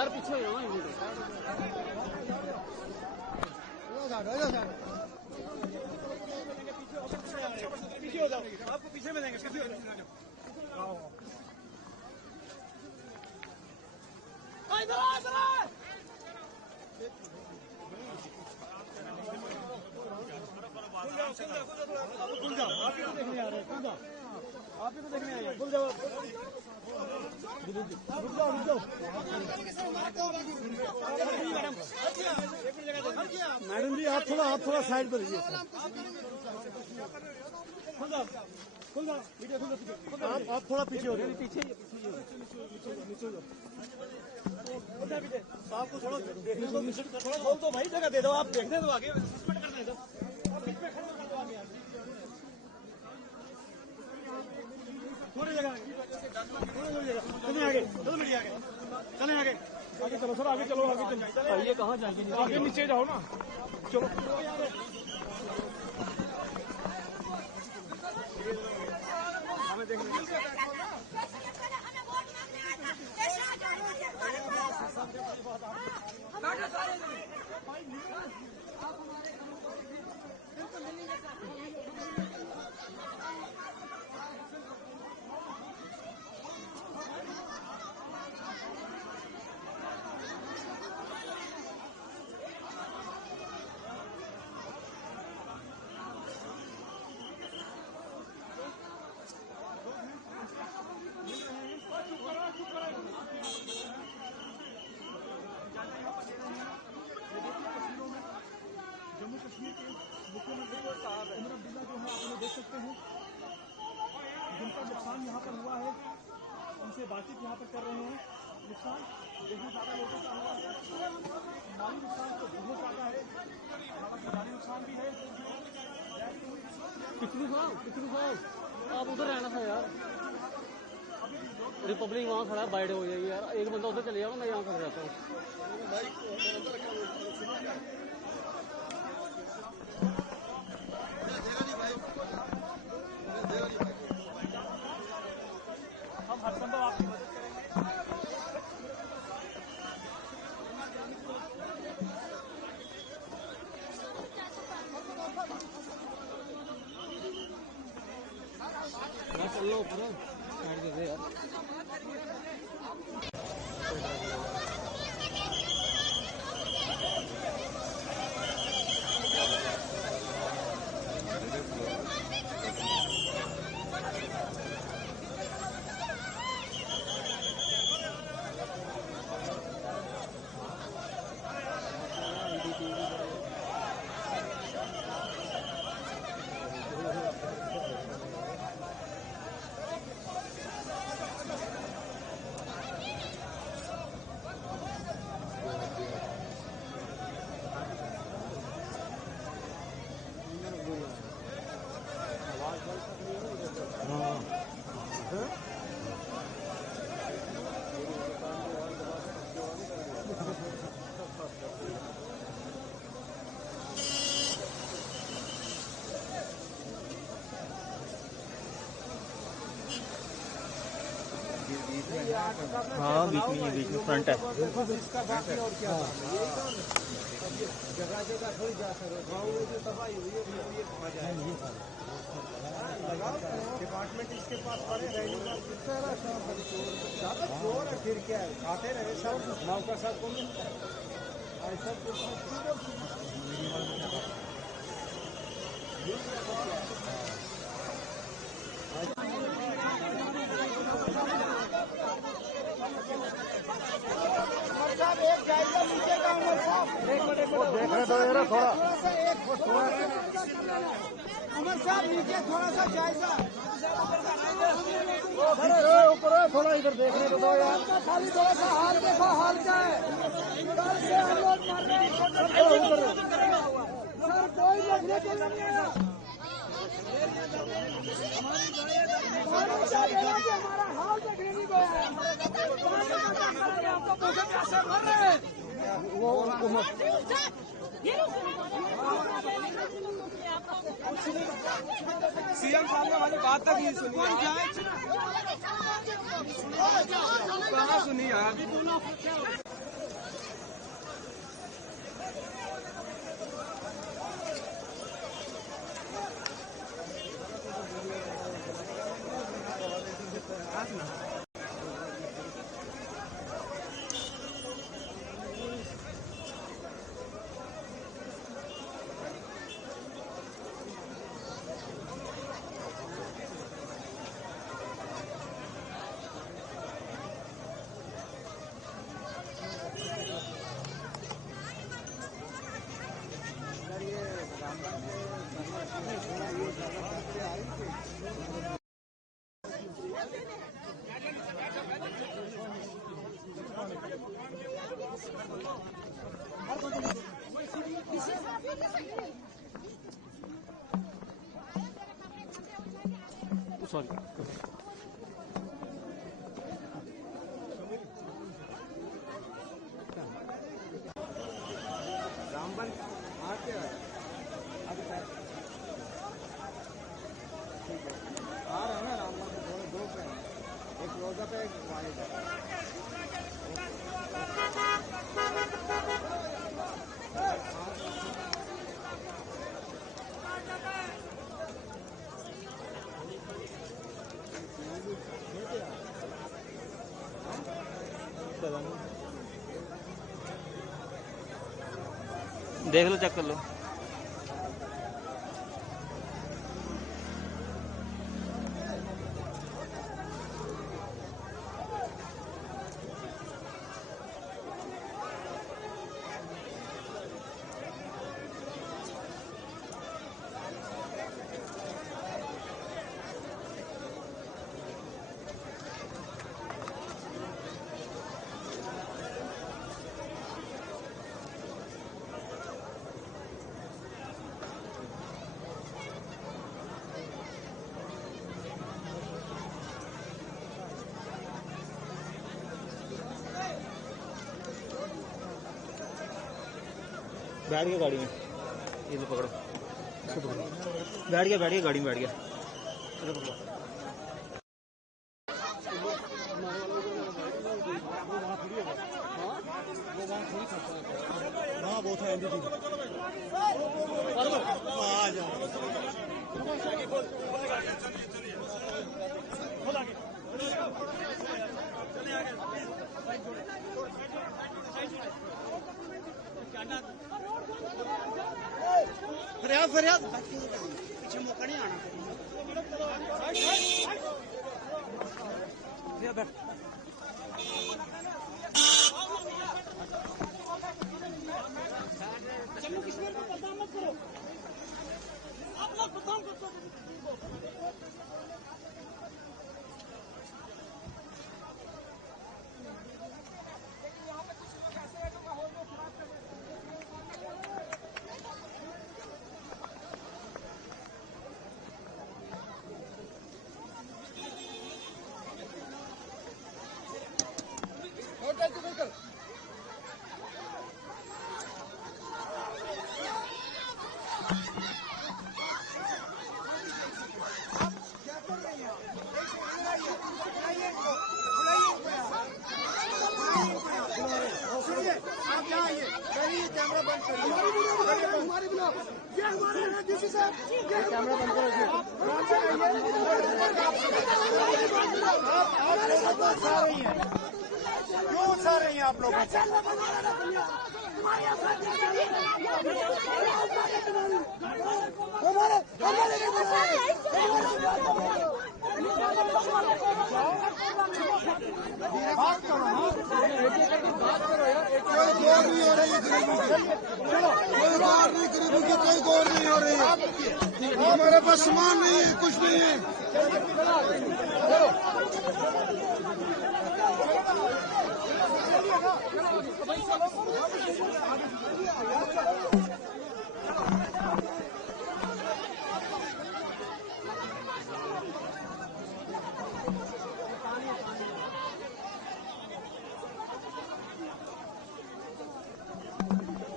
यार पीछे हो जाओ पीछे हो जाओ, आपको पीछे में देंगे, पीछे हो जाओ। आप ही को देखने आ रहे हैं, आप ही को देखने आए हैं, खुल जाओ, रुक जाओ। मैडम जी आप थोड़ा साइड पर रहिए। आप थोड़ा पीछे हो रहे, पीछे आपको थोड़ा देखने दो, थोड़ा बोल दो भाई, जगह दे दो, आप देखने दो आगे, सस्पेंड करने दो, बीच में खड़े कर दो आगे, थोड़ी जगह चलें आगे, 2 मिनट आगे चलें, आगे चलो सर, आगे चलो, ये कहाँ जाएंगे, आगे नीचे जाओ ना, चलो हमें देखने जम्मू कश्मीर के मुख्यमंत्री उमर अब्दुल्ला जो है आप लोग देख सकते हैं, जिनका नुकसान यहाँ पर हुआ है, उनसे बातचीत यहाँ पर कर रहे हैं। नुकसान बहुत ज़्यादा लोगों का हुआ है, माली नुकसान तो बहुत ज़्यादा है, जानी नुकसान भी है। पिछली साल आप उधर रहना था यार, रिपब्लिक वहाँ खड़ा है, बाइड हो जाएगी यार, एक बंदा उधर चले जाओ, मैं यहाँ खड़ा रहता हूँ। हम हर संभव आपकी मदद करेंगे। चल लो पूरा साइड दे दे यार। हाँ बीच में फ्रंट है। जगह जगह थोड़ी जा सकते, गाँव में जो तबाही हुई है डिपार्टमेंट इसके पास पड़े रहेंगे, ज़्यादा चोर है, फिर क्या है, खाते रहे सब मौका सबको मिलता है ऐसा। एक जायजा नीचे का देख रहे थोड़ा अमर साहब नीचे थोड़ा सा जायजा ऊपर थोड़ा इधर देखने को दो यार, खाली थोड़ा सा हाल देखो, हाल क्या है सर, कोई देखने के लिए नहीं आया। हमारा हाल देखने नहीं गया है, आपको पूछे कैसे मर रहे हैं वो सीएम साहब ने हमारी बात तक नहीं सुनी, कहाँ सुनी यार। सॉरी रामबन आते हैं आ रहे हैं ना रामबन से दो पे एक रोजा पे एक वाले पे देख लो, चेक कर लो। बैठ गया गाड़ी में, ये लो पकड़ो, इसको पकड़ो। बैठ गया गाड़ी में बैठ गया। चलो पकड़ो। हाँ वो था एनडीटी आ जाओ। फरियाद पीछे मौका नहीं आना। चलो किसी को बदनाम मत करो, आप लोग बदनाम करते हो। कैमरा बंद करो, हमारी ब्लॉग ये हमारे डीसी साहब कैमरा बंद करो। हमारे साथ बात आ रही है, क्यों उठा रही हैं आप लोग? बात करो यार, कोई गौर नहीं हो रही है गरीबों की, कोई गौर नहीं, गरीबों की कोई गौर नहीं हो रही है। हमारे पास सामान नहीं है, कुछ नहीं है।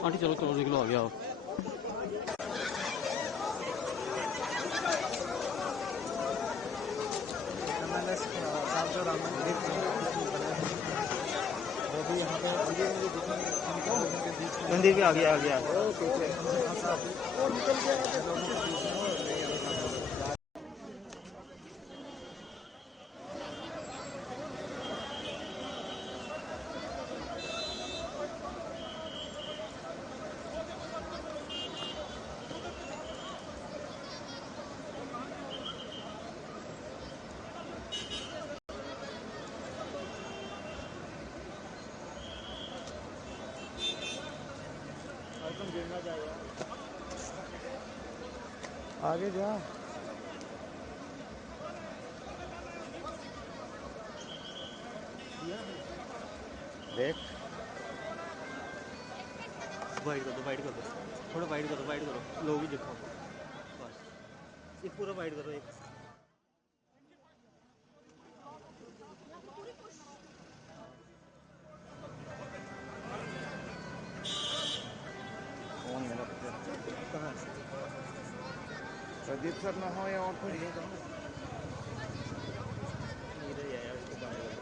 आंटी चलो चलो निकलो, आ गया आप। मंदिर भी आ गया गिरना चाहिए, आगे जा। देख वाइड कर दो थोड़ा वाइड करो लोग ही दिखाओ बस एक पूरा वाइड करो एक कहाँ प्रदीप सर ना हो या और कोई इधर ही आया उसको बाहर कर दो।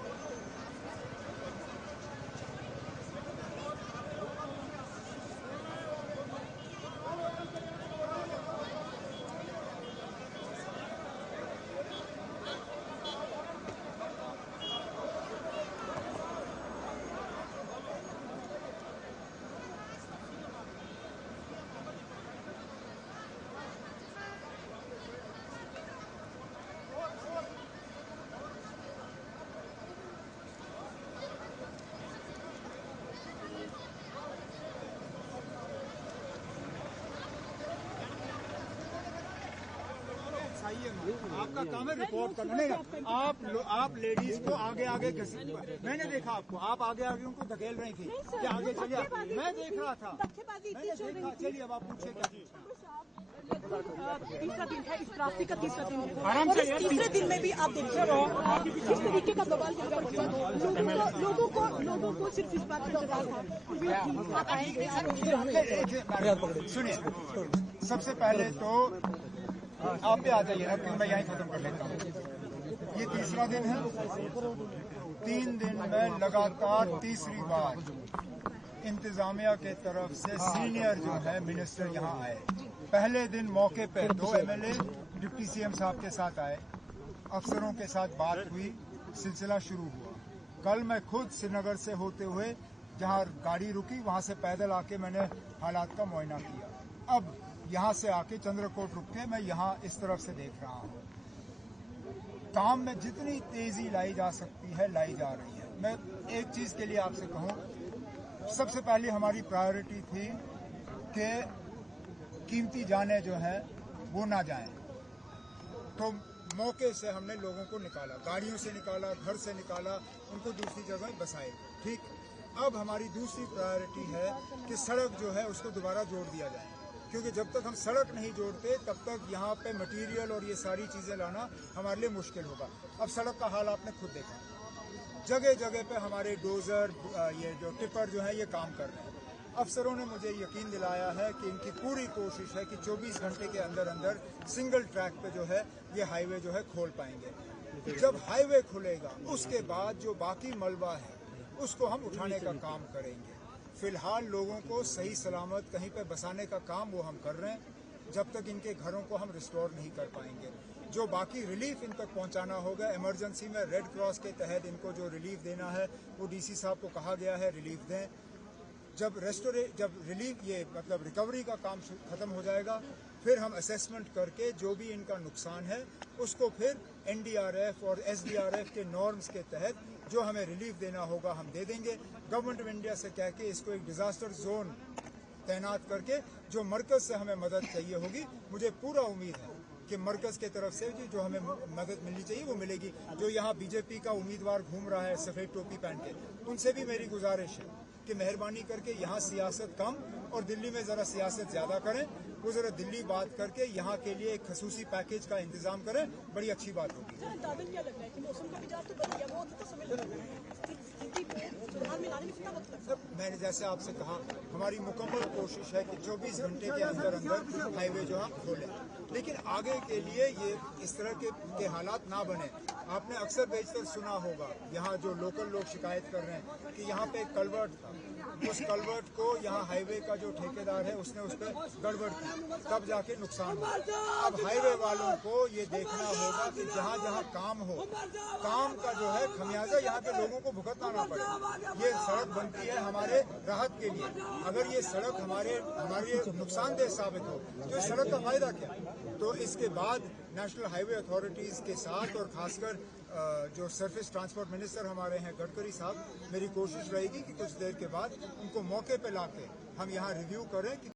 आपका काम है रिपोर्ट करना। नहीं आप लेडीज को आगे आगे मैंने देखा आपको, आप आगे आगे उनको धकेल रही थी कि आगे चलिए, मैं देख रहा था, मैंने देखा। चलिए अब आप पूछिए क्या तीसरा दिन है, इस त्रासदी का तीसरा दिन है। आराम से और इस तीसरे दिन में भी आप देखिए किस तरीके का बवाल लोगों को सिर्फ इस बात का इंतजार था आप आएंगे। सुनिए, सबसे पहले तो आप भी आ जाइए, अब मैं यहीं खत्म कर लेता हूँ। ये तीसरा दिन है, 3 दिन में लगातार तीसरी बार इंतजामिया के तरफ से सीनियर जो है मिनिस्टर यहाँ आए। पहले दिन मौके पे 2 MLA डिप्टी CM साहब के साथ आए, अफसरों के साथ बात हुई, सिलसिला शुरू हुआ। कल मैं खुद श्रीनगर से होते हुए जहाँ गाड़ी रुकी वहाँ से पैदल आके मैंने हालात का मुआयना किया। अब यहाँ से आके चंद्रकोट रुक के मैं यहाँ इस तरफ से देख रहा हूँ। काम में जितनी तेजी लाई जा सकती है लाई जा रही है। मैं एक चीज के लिए आपसे कहूँ, सबसे पहले हमारी प्रायोरिटी थी कि कीमती जाने जो है वो ना जाएं, तो मौके से हमने लोगों को निकाला, गाड़ियों से निकाला, घर से निकाला, उनको दूसरी जगह बसाए। ठीक, अब हमारी दूसरी प्रायोरिटी है कि सड़क जो है उसको दोबारा जोड़ दिया जाए, क्योंकि जब तक हम सड़क नहीं जोड़ते तब तक यहाँ पे मटेरियल और ये सारी चीजें लाना हमारे लिए मुश्किल होगा। अब सड़क का हाल आपने खुद देखा, जगह जगह पे हमारे डोजर ये जो टिपर जो है ये काम कर रहे हैं। अफसरों ने मुझे यकीन दिलाया है कि इनकी पूरी कोशिश है कि 24 घंटे के अंदर अंदर सिंगल ट्रैक पे जो है ये हाईवे जो है खोल पाएंगे। जब हाईवे खुलेगा उसके बाद जो बाकी मलबा है उसको हम उठाने का काम करेंगे। फिलहाल लोगों को सही सलामत कहीं पे बसाने का काम वो हम कर रहे हैं, जब तक इनके घरों को हम रिस्टोर नहीं कर पाएंगे। जो बाकी रिलीफ इन तक पहुंचाना होगा, इमरजेंसी में रेड क्रॉस के तहत इनको जो रिलीफ देना है वो DC साहब को कहा गया है रिलीफ दें। जब रिलीफ ये मतलब रिकवरी का काम खत्म हो जाएगा, फिर हम असेसमेंट करके जो भी इनका नुकसान है उसको फिर NDRF और SDRF के नॉर्म्स के तहत जो हमें रिलीफ देना होगा हम दे देंगे। गवर्नमेंट ऑफ इंडिया से कह के इसको एक डिजास्टर जोन तैनात करके जो मरकज से हमें मदद चाहिए होगी, मुझे पूरा उम्मीद है कि मरकज के तरफ से जो हमें मदद मिलनी चाहिए वो मिलेगी। जो यहाँ बीजेपी का उम्मीदवार घूम रहा है सफेद टोपी पहन के, उनसे भी मेरी गुजारिश है कि मेहरबानी करके यहाँ सियासत कम और दिल्ली में जरा सियासत ज्यादा करें। वो जरा दिल्ली बात करके यहाँ के लिए एक खसूसी पैकेज का इंतजाम करें, बड़ी अच्छी बात होगी। क्या लग रहा है कि मौसम का मिजाज तो बदल गया, वो तो समय लग रहा है मैंने जैसे आपसे कहा, हमारी मुकम्मल कोशिश है कि 24 घंटे के अंदर अंदर हाईवे जो हम खोलें, लेकिन आगे के लिए ये इस तरह के हालात ना बने। आपने अक्सर बेशतर सुना होगा, यहाँ जो लोकल लोग शिकायत कर रहे हैं कि यहाँ पे एक कलवर्ट था, उस कलवर्ट को यहाँ हाईवे का जो ठेकेदार है उसने उस पर गड़बड़ की, तब जाके नुकसान हुआ। अब हाईवे वालों को ये देखना होगा कि जहाँ जहाँ काम हो, काम का जो है खमियाजा यहाँ के लोगों को भुगतना ना पड़े। ये सड़क बनती है हमारे राहत के लिए, अगर ये सड़क हमारे नुकसानदेह साबित हो तो इस सड़क का फायदा क्या? तो इसके बाद नेशनल हाईवे अथॉरिटीज के साथ और खासकर जो सरफेस ट्रांसपोर्ट मिनिस्टर हमारे हैं गडकरी साहब, मेरी कोशिश रहेगी कि कुछ देर के बाद उनको मौके पे लाके हम यहाँ रिव्यू करें कि